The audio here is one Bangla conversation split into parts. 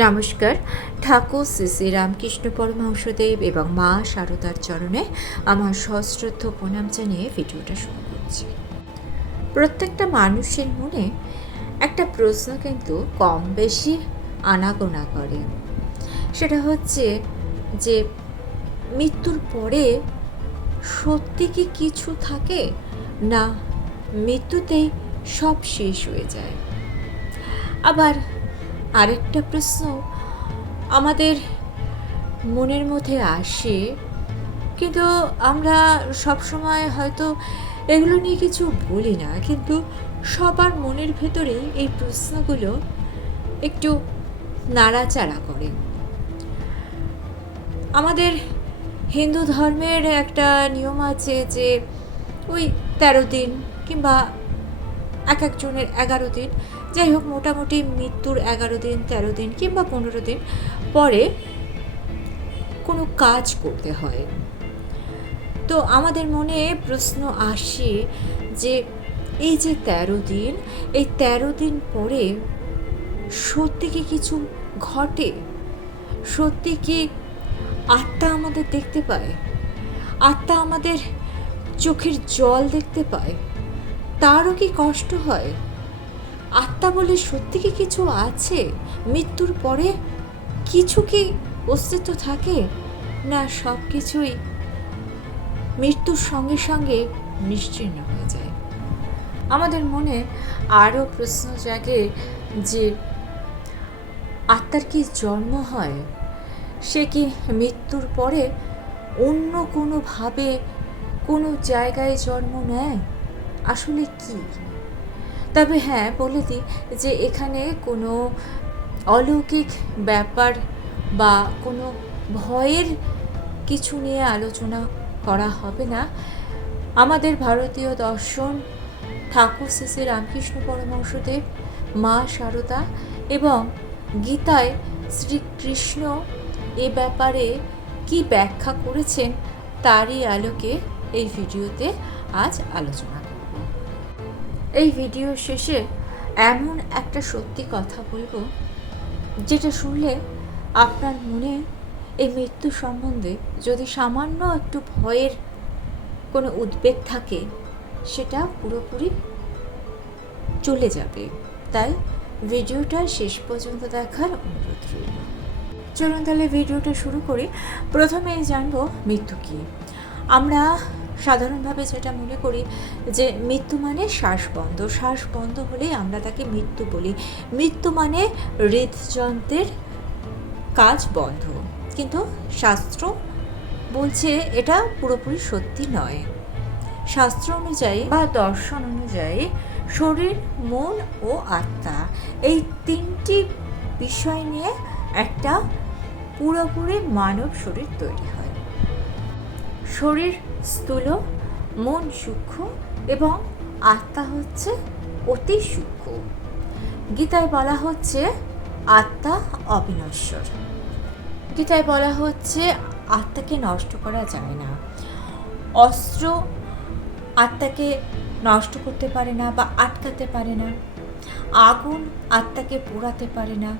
নমস্কার। ঠাকুর শ্রী শ্রী রামকৃষ্ণ পরমহংসদেব এবং মা শারদার চরণে আমার সশ্রদ্ধ প্রণাম জানিয়ে ভিডিওটা শুরু করছি। প্রত্যেকটা মানুষের মনে একটা প্রশ্ন কিন্তু কম বেশি আনাগোনা করে। সেটা হচ্ছে যে মৃত্যুর পরে সত্যি কি কিছু থাকে, না মৃত্যুতেই সব শেষ হয়ে যায়। আবার আরেকটা প্রশ্ন আমাদের মনের মধ্যে আসে, কিন্তু আমরা সবসময় হয়তো এগুলো নিয়ে কিছু বলি না, কিন্তু সবার মনের ভেতরে এই প্রশ্নগুলো একটু নাড়াচাড়া করে। আমাদের হিন্দু ধর্মের একটা নিয়ম আছে যে ওই 13 দিন কিংবা এক একজনের 11 দিন, যাই হোক মোটামুটি মৃত্যুর 11 দিন 13 দিন কিংবা 15 দিন পরে কোনো কাজ করতে হয়। তো আমাদের মনে প্রশ্ন আসে যে এই যে 13 দিন, এই 13 দিন পরে সত্যি কি কিছু ঘটে? সত্যি কি আত্মা আমাদের দেখতে পায়? আত্মা আমাদের চোখের জল দেখতে পায়? তারও কি কষ্ট হয়? আত্মা বলে সত্যি কি কিছু আছে? মৃত্যুর পরে কিছু কি অস্তিত্ব থাকে, না সব কিছুই মৃত্যুর সঙ্গে সঙ্গে নিশ্চিহ্ন হয়ে যায়? আমাদের মনে আরও প্রশ্ন জাগে যে আত্মার কি জন্ম হয়? সে কি মৃত্যুর পরে অন্য কোনোভাবে কোনো জায়গায় জন্ম নেয়? আসলে কি? তবে হ্যাঁ, বলে দিই যে এখানে কোনো অলৌকিক ব্যাপার বা কোনো ভয়ের কিছু নিয়ে আলোচনা করা হবে না। আমাদের ভারতীয় দর্শন, ঠাকুর শ্রী শ্রী রামকৃষ্ণ পরমহংসদেব, মা শারদা এবং গীতায় শ্রীকৃষ্ণ এ ব্যাপারে কি ব্যাখ্যা করেছেন তারই আলোকে এই ভিডিওতে আজ আলোচনা করব। এই ভিডিও শেষে এমন একটা সত্যি কথা বলবো যেটা শুনলে আপনার মনে এই মৃত্যু সম্বন্ধে যদি সামান্য একটু ভয়ের কোনো উদ্বেগ থাকে, সেটা পুরোপুরি চলে যাবে। তাই ভিডিওটা শেষ পর্যন্ত দেখার অনুরোধ রইল। চলুন তাহলে ভিডিওটা শুরু করি। প্রথমেই জানবো মৃত্যু কী। আমরা সাধারণভাবে যেটা মনে করি যে মৃত্যু মানে শ্বাস বন্ধ, শ্বাস বন্ধ হলেই আমরা তাকে মৃত্যু বলি। মৃত্যু মানে হৃদযন্ত্রের কাজ বন্ধ, কিন্তু শাস্ত্র বলছে এটা পুরোপুরি সত্যি নয়। শাস্ত্র অনুযায়ী বা দর্শন অনুযায়ী শরীর, মন ও আত্মা এই তিনটি বিষয় নিয়ে একটা পুরোপুরি মানব শরীর তৈরি হয়। শরীর স্থূল, মন সূক্ষ্ম এবং আত্মা হচ্ছে অতি সূক্ষ্ম। গীতায় বলা হচ্ছে আত্মা অবিনশ্বর। গীতায় বলা হচ্ছে আত্মাকে নষ্ট করা যায় না। অস্ত্র আত্মাকে নষ্ট করতে পারে না বা আটকাতে পারে না। আগুন আত্মাকে পোড়াতে পারে না।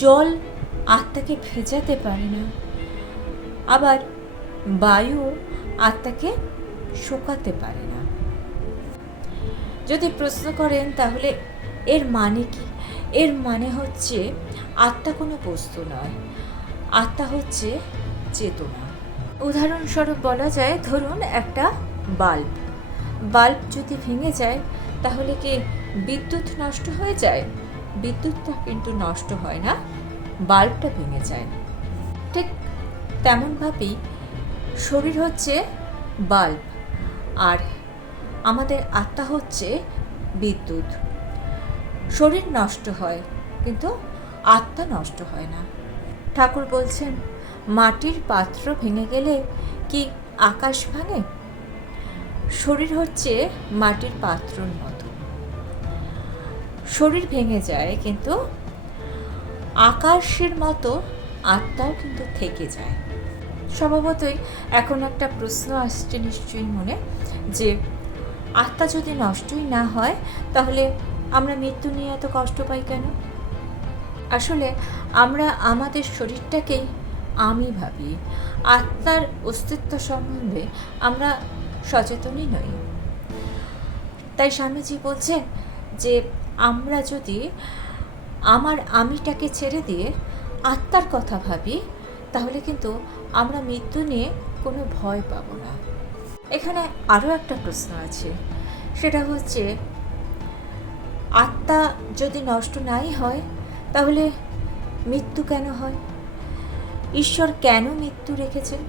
জল আত্মাকে ভেজাতে পারে না। আবার বায়ু আত্মাকে শোকাতে পারে না। যদি প্রশ্ন করেন তাহলে এর মানে কি? এর মানে হচ্ছে আত্মা কোনো বস্তু নয়, আত্মা হচ্ছে চেতনা। উদাহরণস্বরূপ বলা যায়, ধরুন একটা বাল্ব যদি ভেঙে যায় তাহলে কি বিদ্যুৎ নষ্ট হয়ে যায়? বিদ্যুৎটা কিন্তু নষ্ট হয় না, বাল্বটা ভেঙে যায়। ঠিক তেমনভাবেই শরীর হচ্ছে বাল্ব আর আমাদের আত্মা হচ্ছে বিদ্যুৎ। শরীর নষ্ট হয় কিন্তু আত্মা নষ্ট হয় না। ঠাকুর বলছেন, মাটির পাত্র ভেঙে গেলে কি আকাশ ভাঙে? শরীর হচ্ছে মাটির পাত্রর মতো। শরীর ভেঙে যায় কিন্তু আকাশের মতো আত্মাও কিন্তু থেকে যায়। স্বভাবতই এখন একটা প্রশ্ন আসছে নিশ্চয়ই মনে, যে আত্মা যদি নষ্টই না হয় তাহলে আমরা মৃত্যু নিয়ে এত কষ্ট পাই কেন? আসলে আমরা আমাদের শরীরটাকেই আমি ভাবি, আত্মার অস্তিত্ব সম্বন্ধে আমরা সচেতনই নই। তাই স্বামীজি বলছেন যে আমরা যদি আমার আমিটাকে ছেড়ে দিয়ে আত্মার কথা ভাবি, তাহলে কিন্তু আমরা মৃত্যু নিয়ে কোনো ভয় পাব না। এখানে আরও একটা প্রশ্ন আছে, সেটা হচ্ছে আত্মা যদি নষ্ট নাই হয়, তাহলে মৃত্যু কেন হয়? ঈশ্বর কেন মৃত্যু রেখেছেন?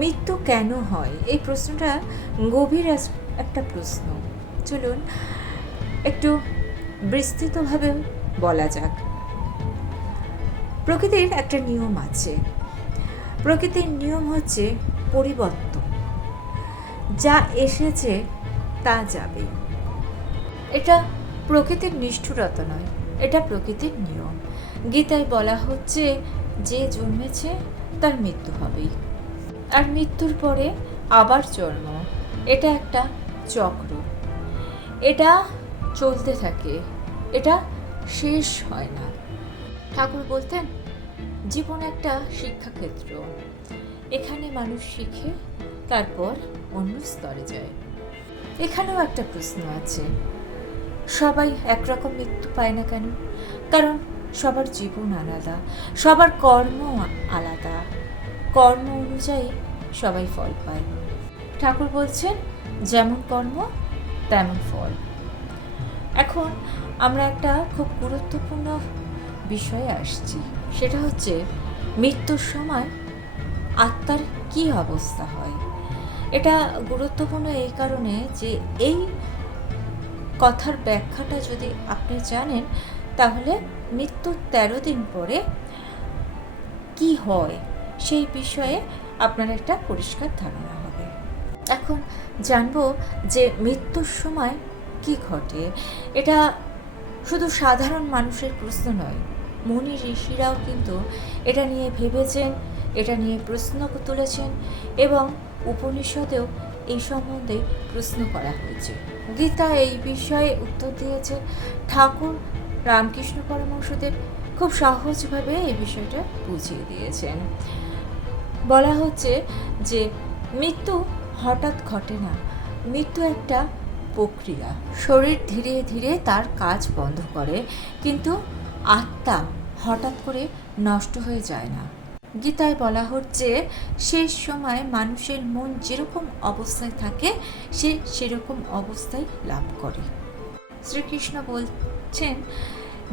মৃত্যু কেন হয়? এই প্রশ্নটা গভীর একটা প্রশ্ন। চলুন একটু বিস্তৃতভাবে বলা যাক। প্রকৃতির একটা নিয়ম আছে। প্রকৃতির নিয়ম হচ্ছে পরিবর্তন। যা এসেছে তা যাবে। এটা প্রকৃতির নিষ্ঠুরতা নয়, এটা প্রকৃতির নিয়ম। গীতায় বলা হচ্ছে যে জন্মেছে তার মৃত্যু হবেই, আর মৃত্যুর পরে আবার জন্ম। এটা একটা চক্র, এটা চলতে থাকে, এটা শেষ হয় না। ঠাকুর বলতেন জীবন একটা শিক্ষাক্ষেত্র, এখানে মানুষ শিখে তারপর অন্য স্তরে যায়। এখানেও একটা প্রশ্ন আছে, সবাই একরকম মৃত্যু পায় না কেন? কারণ সবার জীবন আলাদা, সবার কর্ম আলাদা, কর্ম অনুযায়ী সবাই ফল পায়। ঠাকুর বলছেন যেমন কর্ম তেমন ফল। এখন আমরা একটা খুব গুরুত্বপূর্ণ বিষয়ে আসছি, সেটা হচ্ছে মৃত্যুর সময় আত্মার কী অবস্থা হয়। এটা গুরুত্বপূর্ণ এই কারণে যে এই কথার ব্যাখ্যাটা যদি আপনি জানেন, তাহলে মৃত্যুর 13 দিন পরে কি হয় সেই বিষয়ে আপনার একটা পরিষ্কার ধারণা হবে। এখন জানবো যে মৃত্যুর সময় কি ঘটে। এটা শুধু সাধারণ মানুষের প্রশ্ন নয়, মুনি ঋষিরাও কিন্তু এটা নিয়ে ভেবেছেন, এটা নিয়ে প্রশ্ন তুলেছেন, এবং উপনিষদেও এই সম্বন্ধে প্রশ্ন করা হয়েছে। গীতা এই বিষয়ে উত্তর দিয়েছে। ঠাকুর রামকৃষ্ণ পরমহংসদেব খুব সহজভাবে এই বিষয়টা বুঝিয়ে দিয়েছেন। বলা হচ্ছে যে মৃত্যু হঠাৎ ঘটে না, মৃত্যু একটা প্রক্রিয়া। শরীর ধীরে ধীরে তার কাজ বন্ধ করে, কিন্তু আত্মা হঠাৎ করে নষ্ট হয়ে যায় না। গীতায় বলা হচ্ছে শেষ সময় মানুষের মন যেরকম অবস্থায় থাকে সে সেরকম অবস্থায় লাভ করে। শ্রীকৃষ্ণ বলছেন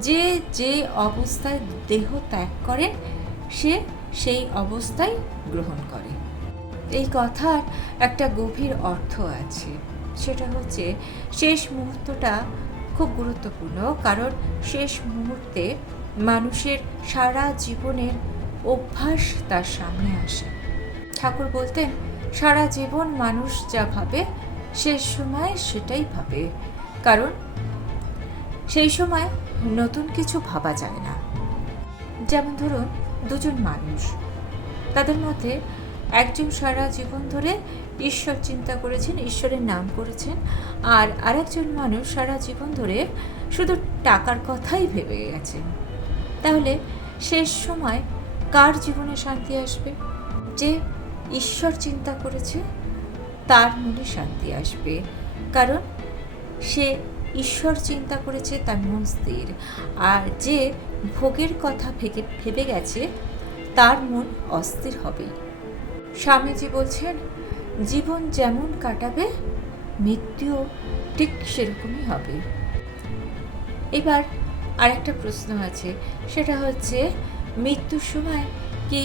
যে যে অবস্থায় দেহ ত্যাগ করে সে সেই অবস্থায় গ্রহণ করে। এই কথার একটা গভীর অর্থ আছে, সেটা হচ্ছে শেষ মুহূর্তটা খুব গুরুত্বপূর্ণ, কারণ শেষ মুহূর্তে মানুষের সারা জীবনের অভ্যাস তার সামনে আসে। ঠাকুর বলতেন সারা জীবন মানুষ যা ভাবে শেষ সময় সেটাই ভাবে, কারণ সেই সময় নতুন কিছু ভাবা যায় না। যেমন ধরুন দুজন মানুষ, তাদের মধ্যে একজন সারা জীবন ধরে ঈশ্বর চিন্তা করেছেন, ঈশ্বরের নাম করেছেন, আর আরেকজন মানুষ সারা জীবন ধরে শুধু টাকার কথাই ভেবে গেছেন। তাহলে শেষ সময় কার জীবনে শান্তি আসবে? যে ঈশ্বর চিন্তা করেছে তার মনে শান্তি আসবে, কারণ সে ঈশ্বর চিন্তা করেছে, তার মন স্থির। আর যে ভোগের কথা ভেবে গেছে তার মন অস্থির হবেই। স্বামীজি বলছেন জীবন যেমন কাটাবে মৃত্যুও ঠিক সেরকমই হবে। এবার আরেকটা প্রশ্ন আছে, সেটা হচ্ছে মৃত্যুর সময় কি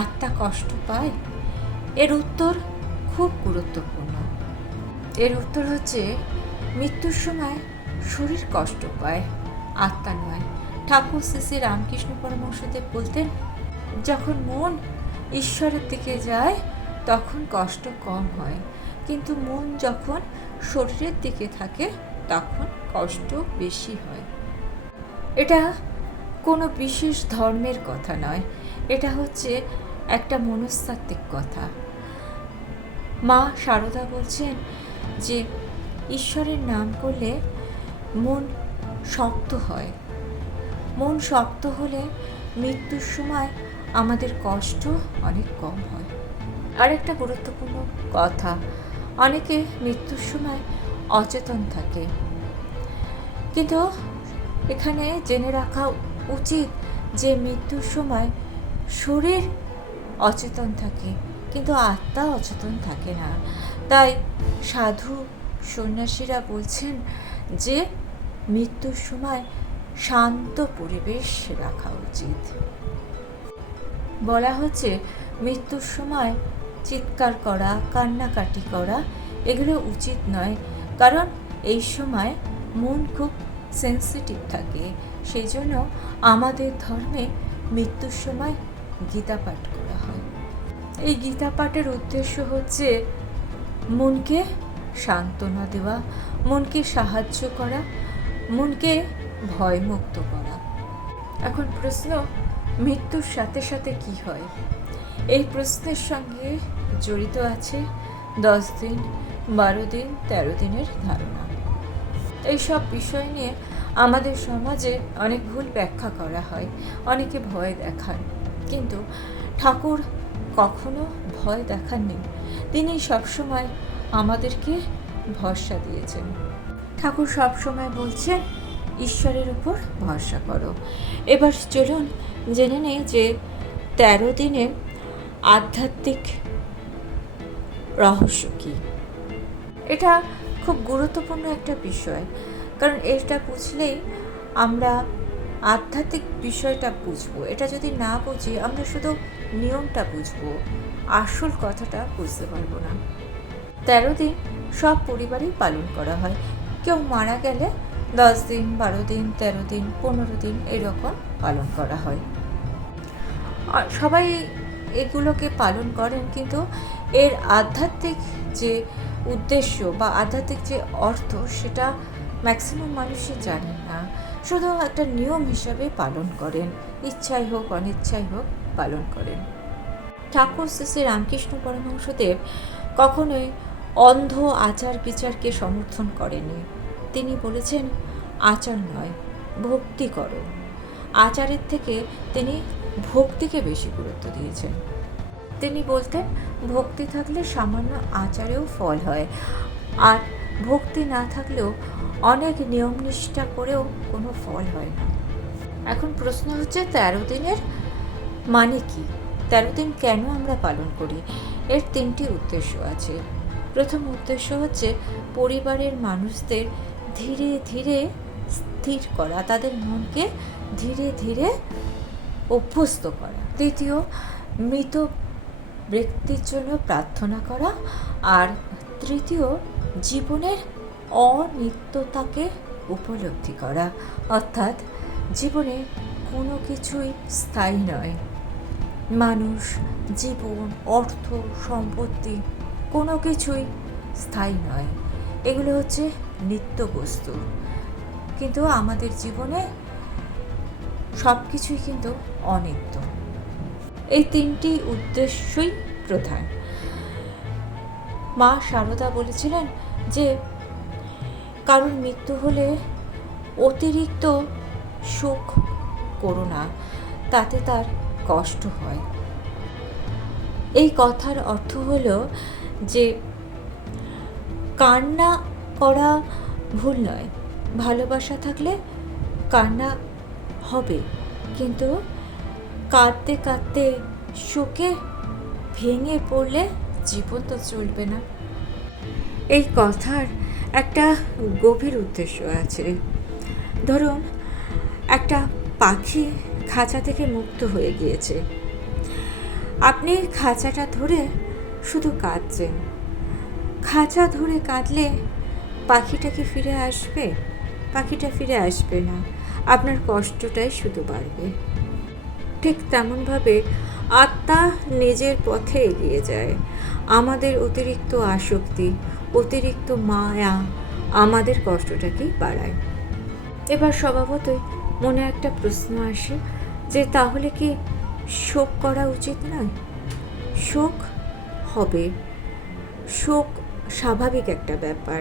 আত্মা কষ্ট পায়? এর উত্তর খুব গুরুত্বপূর্ণ। এর উত্তর হচ্ছে মৃত্যুর সময় শরীর কষ্ট পায়, আত্মা নয়। ঠাকুর শ্রী শ্রী রামকৃষ্ণ পরমহংসদেব বলতেন যখন মন ঈশ্বরের দিকে যায় তখন কষ্ট কম হয়, কিন্তু মন যখন শরীরের দিকে থাকে তখন কষ্ট বেশি হয়। এটা কোনো বিশেষ ধর্মের কথা নয়, এটা হচ্ছে একটা মনস্তাত্ত্বিক কথা। মা সারদা বলছেন যে ঈশ্বরের নাম করলে মন শক্ত হয়, মন শক্ত হলে মৃত্যুর সময় আমাদের কষ্ট অনেক কম হয়। আর একটা গুরুত্বপূর্ণ কথা, অনেকে মৃত্যুর সময় অচেতন থাকে, কিন্তু এখানে জেনে রাখা উচিত যে মৃত্যুর সময় শরীর অচেতন থাকে কিন্তু আত্মা অচেতন থাকে না। তাই সাধু সন্ন্যাসীরা বলছেন যে মৃত্যুর সময় শান্ত পরিবেশ রাখা উচিত। বলা হচ্ছে মৃত্যুর সময় চিৎকার করা, কান্নাকাটি করা এগুলো উচিত নয়, কারণ এই সময় মন খুব সেন্সিটিভ থাকে। সেই জন্য আমাদের ধর্মে মৃত্যুর সময় গীতা পাঠ করা হয়। এই গীতা পাঠের উদ্দেশ্য হচ্ছে মনকে সান্ত্বনা দেওয়া, মনকে সাহায্য করা, মনকে ভয়মুক্ত করা। এখন প্রশ্ন, মৃত্যুর সাথে সাথে কি হয়? এই প্রশ্নের সঙ্গে জড়িত আছে 10 দিন, 12 দিন, 13 দিনের ধারণা। এইসব বিষয় নিয়ে আমাদের সমাজে অনেক ভুল ব্যাখ্যা করা হয়, অনেকে ভয় দেখান, কিন্তু ঠাকুর কখনো ভয় দেখাননি। তিনি সবসময় আমাদেরকে ভরসা দিয়েছেন। ঠাকুর সবসময় বলছেন ঈশ্বরের উপর ভরসা করো। এবার চলুন জেনে নেই যে 13 দিনের আধ্যাত্মিক রহস্য কী। এটা খুব গুরুত্বপূর্ণ একটা বিষয়, কারণ এটা বুঝলেই আমরা আধ্যাত্মিক বিষয়টা বুঝবো। এটা যদি না বুঝি, আমরা শুধু নিয়মটা বুঝবো, আসল কথাটা বুঝতে পারবো না। 13 দিন সব পরিবারেই পালন করা হয়। কেউ মারা গেলে 10 দিন, 12 দিন, 13 দিন, 15 দিন এরকম পালন করা হয়। আর সবাই এগুলোকে পালন করেন, কিন্তু এর আধ্যাত্মিক যে উদ্দেশ্য বা আধ্যাত্মিক যে অর্থ সেটা ম্যাক্সিমাম মানুষই জানেন না, শুধু একটা নিয়ম হিসাবে পালন করেন, ইচ্ছাই হোক অনিচ্ছাই হোক পালন করেন। ঠাকুর শ্রী রামকৃষ্ণ পরমহংসদেব কখনোই অন্ধ আচার বিচারকে সমর্থন করেনি। তিনি বলেছেন আচার নয়, ভক্তি করো। আচারের থেকে তিনি ভক্তিকে বেশি গুরুত্ব দিয়েছেন। তিনি বলতেন ভক্তি থাকলে সামান্য আচারেও ফল হয়, আর ভক্তি না থাকলেও অনেক নিয়ম নিষ্ঠা করেও কোনো ফল হয় না। এখন প্রশ্ন হচ্ছে 13 দিনের মানে কি? 13 দিন কেন আমরা পালন করি? এর 3টি উদ্দেশ্য আছে। প্রথম উদ্দেশ্য হচ্ছে পরিবারের মানুষদের ধীরে ধীরে স্থির করা, তাদের মনকে ধীরে ধীরে অভ্যস্ত করা। দ্বিতীয়, মৃত ব্যক্তির জন্য প্রার্থনা করা। আর তৃতীয়, জীবনের অনিত্যতাকে উপলব্ধি করা, অর্থাৎ জীবনে কোনো কিছুই স্থায়ী নয়। মানুষ, জীবন, অর্থ, সম্পত্তি কোনো কিছুই স্থায়ী নয়। এগুলো হচ্ছে নিত্য বস্তু, কিন্তু আমাদের জীবনে সব কিছুই কিন্তু অনিত্য। এই 3টি উদ্দেশ্যই প্রধান। মা শারদা বলেছিলেন যে কারণ মৃত্যু হলে অতিরিক্ত শোক করো না, তাতে তার কষ্ট হয়। এই কথার অর্থ হলো যে কান্না করা ভুল নয়, ভালোবাসা থাকলে কান্না হবে, কিন্তু কাঁদতে কাঁদতে শোকে ভেঙে পড়লে জীবন তো চলবে না। এই কথার একটা গভীর উদ্দেশ্য আছে। ধরুন একটা পাখি খাঁচা থেকে মুক্ত হয়ে গিয়েছে, আপনি খাঁচাটা ধরে শুধু কাঁদছেন। খাঁচা ধরে কাঁদলে পাখিটা কি ফিরে আসবে? পাখিটা ফিরে আসবে না, আপনার কষ্টটাই শুধু বাড়বে। ঠিক তেমনভাবে আত্মা নিজের পথে এগিয়ে যায়। আমাদের অতিরিক্ত আসক্তি, অতিরিক্ত মায়া আমাদের কষ্টটাকেই বাড়ায়। এবার স্বভাবতই মনে একটা প্রশ্ন আসে যে তাহলে কি শোক করা উচিত নয়? শোক হবে, শোক স্বাভাবিক একটা ব্যাপার।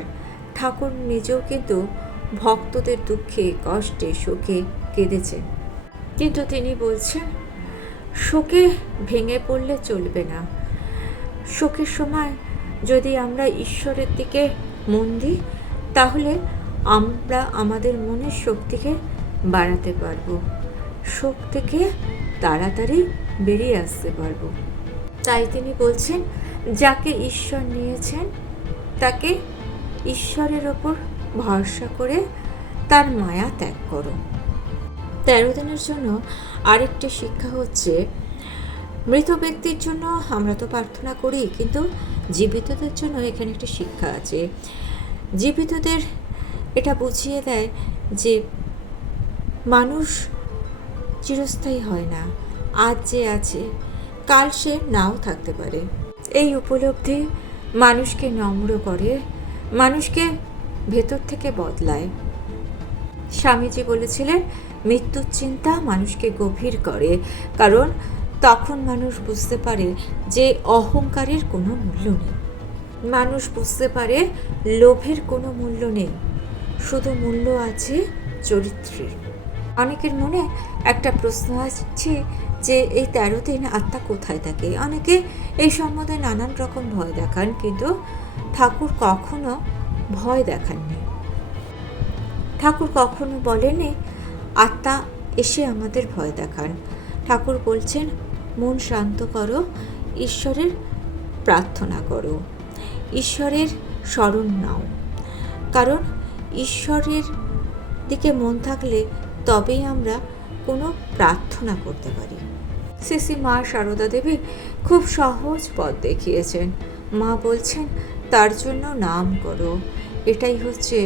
ঠাকুর নিজেও কিন্তু ভক্তদের দুঃখে, কষ্টে, শোকে কেঁদেছেন। কিন্তু তিনি বলছেন শোকে ভেঙে পড়লে চলবে না। শোকের সময় যদি আমরা ঈশ্বরের দিকে মন দিই, তাহলে আমরা আমাদের মনের শক্তিকে বাড়াতে পারবো, শোক থেকে তাড়াতাড়ি বেরিয়ে আসতে পারবো। তাই তিনি বলছেন, যাকে ঈশ্বর নিয়েছেন তাকে ঈশ্বরের ওপর ভরসা করে তার মায়া ত্যাগ করো। 13 দিনের জন্য আরেকটি শিক্ষা হচ্ছে, মৃত ব্যক্তির জন্য আমরা তো প্রার্থনা করি, কিন্তু জীবিতদের জন্য এখানে একটি শিক্ষা আছে। জীবিতদের এটা বুঝিয়ে দেয় যে মানুষ চিরস্থায়ী হয় না, আজ যে আছে কাল সে নাও থাকতে পারে। এই উপলব্ধি মানুষকে নম্র করে, মানুষকে ভেতর থেকে বদলায়। স্বামীজি বলেছিলেন, মৃত্যুর চিন্তা মানুষকে গভীর করে, কারণ তখন মানুষ বুঝতে পারে যে অহংকারের কোনো মূল্য নেই, মানুষ বুঝতে পারে লোভের কোনো মূল্য নেই, শুধু মূল্য আছে চরিত্রের। অনেকের মনে একটা প্রশ্ন আছে যে এই 13 দিন আত্মা কোথায় থাকে। অনেকে এই সম্বন্ধে নানান রকম ভয় দেখান, কিন্তু ঠাকুর কখনো ভয় দেখাননি। ঠাকুর কখনো বলেনি আত্মা এসে আমাদের ভয় দেখান। ঠাকুর বলছেন, মন শান্ত করো, ঈশ্বরের প্রার্থনা করো, ঈশ্বরের শরণ নাও, কারণ ঈশ্বরের দিকে মন থাকলে তবেই আমরা কোনো প্রার্থনা করতে পারি। শ্রী মা সারদা দেবী খুব সহজ পথ দেখিয়েছেন। মা বলছেন, তার জন্য নাম করো, এটাই হচ্ছে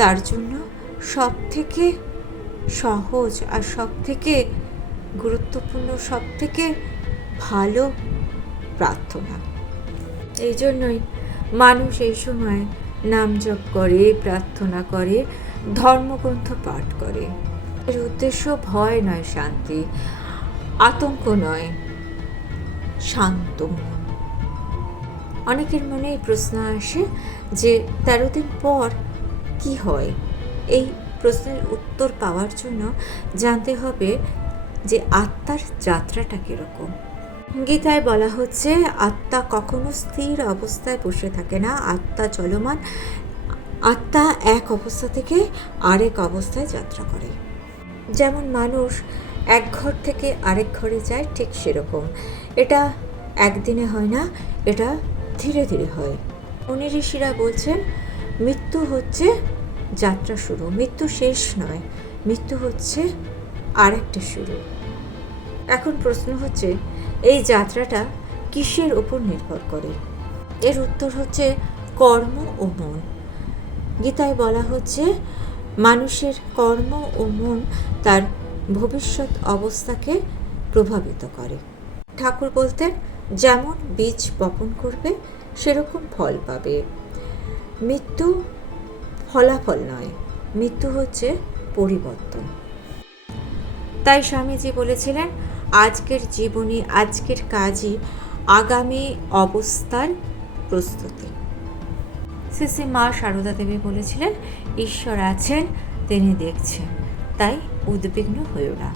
তার জন্য সব থেকে সহজ আর সব থেকে গুরুত্বপূর্ণ, সব থেকে ভালো প্রার্থনা। এই জন্যই মানুষ এই সময় নাম জপ করে, প্রার্থনা করে, ধর্মগ্রন্থ পাঠ করে। এর উদ্দেশ্য ভয় নয়, শান্তি, আতঙ্ক নয়, শান্ত মন। অনেকের মনে এই প্রশ্ন আসে যে 13 দিন পর কি হয়। এই প্রশ্নের উত্তর পাওয়ার জন্য জানতে হবে যে আত্মার যাত্রাটা কীরকম। গীতায় বলা হচ্ছে, আত্মা কখনো স্থির অবস্থায় বসে থাকে না, আত্মা চলমান। আত্মা এক অবস্থা থেকে আরেক অবস্থায় যাত্রা করে। যেমন মানুষ এক ঘর থেকে আরেক ঘরে যায়, ঠিক সেরকম এটা একদিনে হয় না, এটা ধীরে ধীরে হয়। মুনি ঋষিরা বলছেন, মৃত্যু হচ্ছে যাত্রা শুরু, মৃত্যু শেষ নয়, মৃত্যু হচ্ছে আরেকটা শুরু। এখন প্রশ্ন হচ্ছে, এই যাত্রাটা কিসের ওপর নির্ভর করে? এর উত্তর হচ্ছে কর্ম ও মন। গীতায় বলা হচ্ছে, মানুষের কর্ম ও মন তার ভবিষ্যৎ অবস্থাকে প্রভাবিত করে। ঠাকুর বলতেন, যেমন বীজ বপন করবে সেরকম ফল পাবে। মৃত্যু ফলাফল নয়, মৃত্যু হচ্ছে পরিবর্তন। তাই স্বামীজি বলেছিলেন, আজকের জীবনী, আজকের কাজই আগামী অবস্থার প্রস্তুতি। শ্রী মা সারদা দেবী বলেছিলেন, ঈশ্বর আছেন, তিনি দেখছেন, তাই উদ্বিগ্ন হইও না।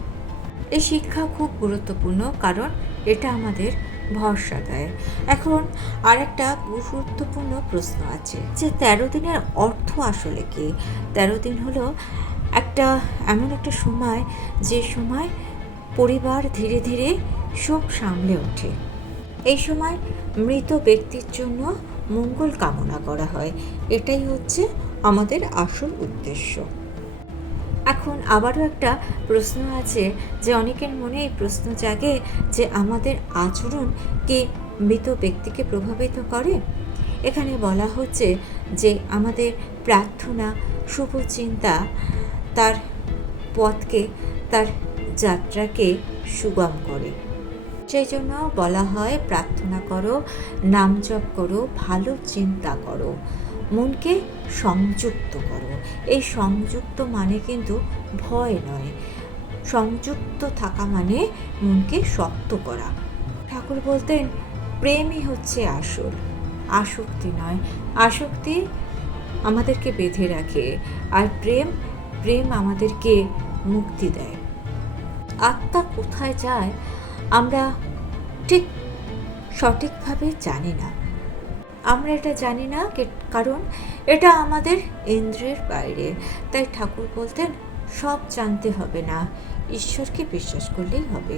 এই শিক্ষা খুব গুরুত্বপূর্ণ, কারণ এটা আমাদের ভরসা দেয়। এখন আরেকটা গুরুত্বপূর্ণ প্রশ্ন আছে যে 13 দিনের অর্থ আসলে কি? 13 দিন হলো এমন একটা সময়, যে সময় পরিবার ধীরে ধীরে শোক সামলে ওঠে। এই সময় মৃত ব্যক্তির জন্য মঙ্গল কামনা করা হয়, এটাই হচ্ছে আমাদের আসল উদ্দেশ্য। এখন আবারও একটা প্রশ্ন আছে যে অনেকের মনে এই প্রশ্ন জাগে যে আমাদের আচরণ কি মৃত ব্যক্তিকে প্রভাবিত করে? এখানে বলা হচ্ছে যে আমাদের প্রার্থনা, শুভ চিন্তা তার পথকে, তার যাত্রাকে সুগম করে। সেই জন্য বলা হয়, প্রার্থনা করো, নাম জপ করো, ভালো চিন্তা করো, মনকে সংযুক্ত করো। এই সংযুক্ত মানে কিন্তু ভয় নয়, সংযুক্ত থাকা মানে মনকে শক্ত করা। ঠাকুর বলতেন, প্রেমই হচ্ছে আসল, আসক্তি নয়। আসক্তি আমাদেরকে বেঁধে রাখে, আর প্রেম আমাদেরকে মুক্তি দেয়। আত্মা কোথায় যায় আমরা ঠিক সঠিকভাবে জানি না। আমরা এটা জানি না কারণ এটা আমাদের ইন্দ্রিয়ের বাইরে। তাই ঠাকুর বলতেন, সব জানতে হবে না, ঈশ্বরকে বিশ্বাস করলেই হবে।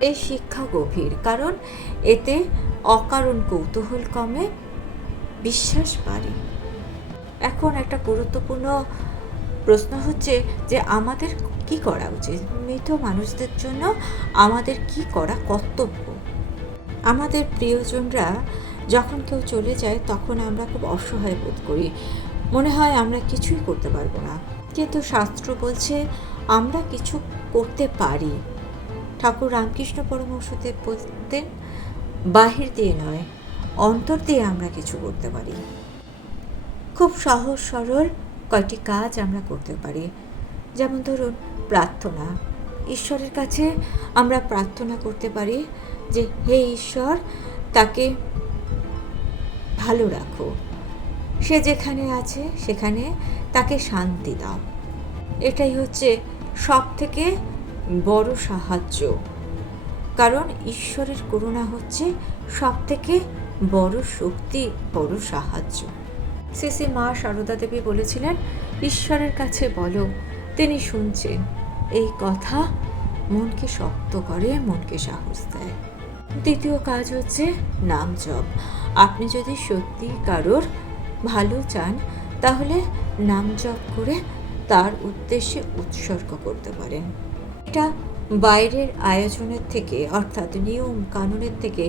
এই শিক্ষা গভীর, কারণ এতে অকারণ কৌতূহল কমে, বিশ্বাস বাড়ে। এখন একটা গুরুত্বপূর্ণ প্রশ্ন হচ্ছে যে আমাদের কি করা উচিত? মৃত মানুষদের জন্য আমাদের কি করা কর্তব্য? আমাদের প্রিয়জনরা যখন কেউ চলে যায় তখন আমরা খুব অসহায় বোধ করি, মনে হয় আমরা কিছুই করতে পারবো না। কিন্তু শাস্ত্র বলছে আমরা কিছু করতে পারি। ঠাকুর রামকৃষ্ণ পরমহংসদেব বলতেন, বাহির দিয়ে নয়, অন্তর দিয়ে আমরা কিছু করতে পারি। খুব সহজ সরল কয়টি কাজ আমরা করতে পারি। যেমন ধরুন প্রার্থনা। ঈশ্বরের কাছে আমরা প্রার্থনা করতে পারি যে হে ঈশ্বর, তাকে ভালো রাখো, সে যেখানে আছে সেখানে তাকে শান্তি দাও। এটাই হচ্ছে সব থেকে বড় সাহায্য, কারণ ঈশ্বরের করুণা হচ্ছে সব থেকে বড় শক্তি, বড় সাহায্য। শ্রী মা সারদা দেবী বলেছিলেন, ঈশ্বরের কাছে বলো, তিনি শুনছেন। এই কথা মনকে শক্ত করে, মনকে সাহস দেয়। দ্বিতীয় কাজ হচ্ছে নাম জপ। আপনি যদি সত্যি কারোর ভালো চান তাহলে নাম জপ করে তার উদ্দেশ্যে উৎসর্গ করতে পারেন। এটা বাইরের আয়োজনের থেকে, অর্থাৎ নিয়ম কানুনের থেকে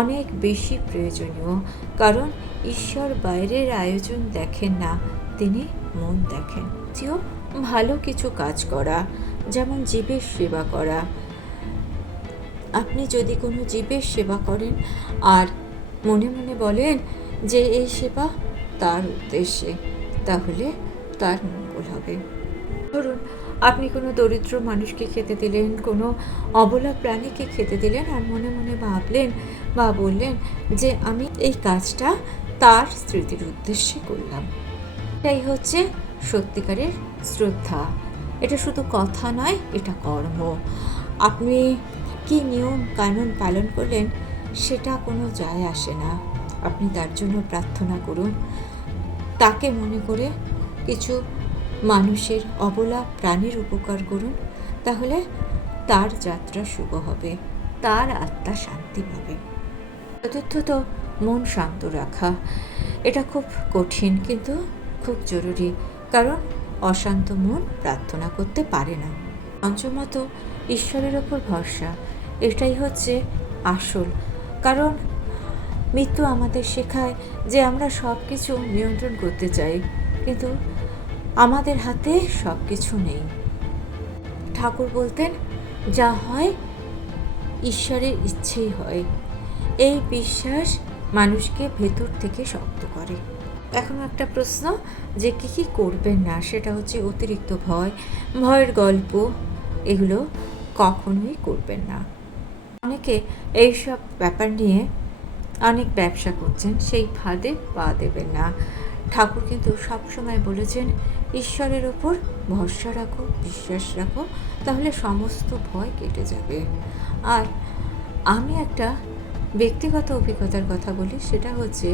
অনেক বেশি প্রয়োজনীয়, কারণ ঈশ্বর বাইরের আয়োজন দেখেন না, তিনি মন দেখেন। যেও ভালো কিছু কাজ করা, যেমন জীবের সেবা করা। আপনি যদি কোনো জীবের সেবা করেন আর মনে মনে বলেন যে এই সেবা তার উদ্দেশ্যে, তাহলে তার মঙ্গল হবে। ধরুন আপনি কোনো দরিদ্র মানুষকে খেতে দিলেন, কোনো অবলা প্রাণীকে খেতে দিলেন, আর মনে মনে ভাবলেন বা বললেন যে আমি এই কাজটা তার স্মৃতির উদ্দেশ্যে করলাম। এটাই হচ্ছে সত্যিকারের শ্রদ্ধা। এটা শুধু কথা নয়, এটা কর্ম। আপনি কি নিয়ম কানুন পালন করলেন সেটা কোনো যায় আসে না। আপনি তার জন্য প্রার্থনা করুন, তাকে মনে করে কিছু মানুষের, অবলা প্রাণীর উপকার করুন, তাহলে তার যাত্রা শুভ হবে, তার আত্মা শান্তি পাবে। চতুর্থত মন শান্ত রাখা। এটা খুব কঠিন কিন্তু খুব জরুরি, কারণ অশান্ত মন প্রার্থনা করতে পারে না। পঞ্চমত ঈশ্বরের ওপর ভরসা। এটাই হচ্ছে আসল, কারণ মৃত্যু আমাদের শেখায় যে আমরা সব কিছু নিয়ন্ত্রণ করতে চাই, কিন্তু আমাদের হাতে সব কিছু নেই। ঠাকুর বলতেন, যা হয় ঈশ্বরের ইচ্ছেই হয়। এই বিশ্বাস মানুষকে ভেতর থেকে শক্ত করে। এখন একটা প্রশ্ন যে কী কী করবেন না, সেটা হচ্ছে অতিরিক্ত ভয়, ভয়ের গল্প, এগুলো কখনোই করবেন না। অনেকে এইসব ব্যাপার নিয়ে অনেক ব্যবসা করছেন, সেই ফাঁদে পা দেবেন না। ঠাকুর কিন্তু সবসময় বলেছেন, ঈশ্বরের ওপর ভরসা রাখো, বিশ্বাস রাখো, তাহলে সমস্ত ভয় কেটে যাবে। আর আমি একটা ব্যক্তিগত অভিজ্ঞতার কথা বলি, সেটা হচ্ছে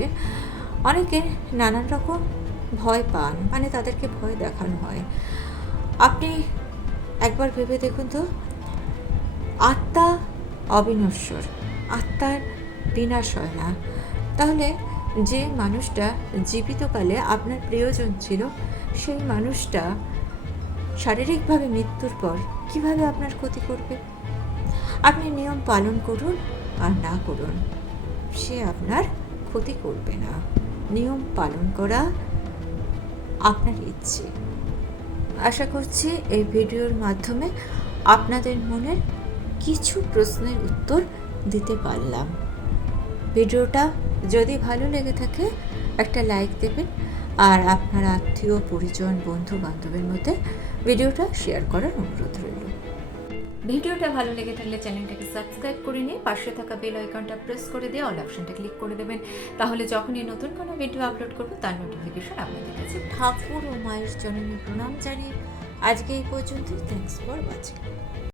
অনেকে নানান রকম ভয় পান, মানে তাদেরকে ভয় দেখানো হয়। আপনি একবার ভেবে দেখুন তো, আত্মা অবিনশ্বর, আত্মার বিনাশ হয় না। তাহলে যে মানুষটা জীবিতকালে আপনার প্রিয়জন ছিল, সেই মানুষটা শারীরিকভাবে মৃত্যুর পর কিভাবে আপনার ক্ষতি করবে? আপনি নিয়ম পালন করুন আর না করুন, সে আপনার ক্ষতি করবে না। নিয়ম পালন করা আপনার ইচ্ছে। আশা করছি এই ভিডিওর মাধ্যমে আপনাদের মনের কিছু প্রশ্নের উত্তর দিতে পারলাম। ভিডিওটা যদি ভালো লেগে থাকে একটা লাইক দেবেন, আর আপনার আত্মীয় পরিজন বন্ধু বান্ধবের মধ্যে ভিডিওটা শেয়ার করার অনুরোধ রইল। ভিডিওটা ভালো লেগে থাকলে চ্যানেলটাকে সাবস্ক্রাইব করে নিয়ে পাশে থাকা বেল আইকনটা প্রেস করে দিয়ে অল অপশনটা ক্লিক করে দেবেন, তাহলে যখনই নতুন কোনো ভিডিও আপলোড করব তার নোটিফিকেশন আপনাদের কাছে। ঠাকুর ও মায়ের চরণে প্রণাম জানিয়ে আজকে এই পর্যন্তই। Thanks for watching.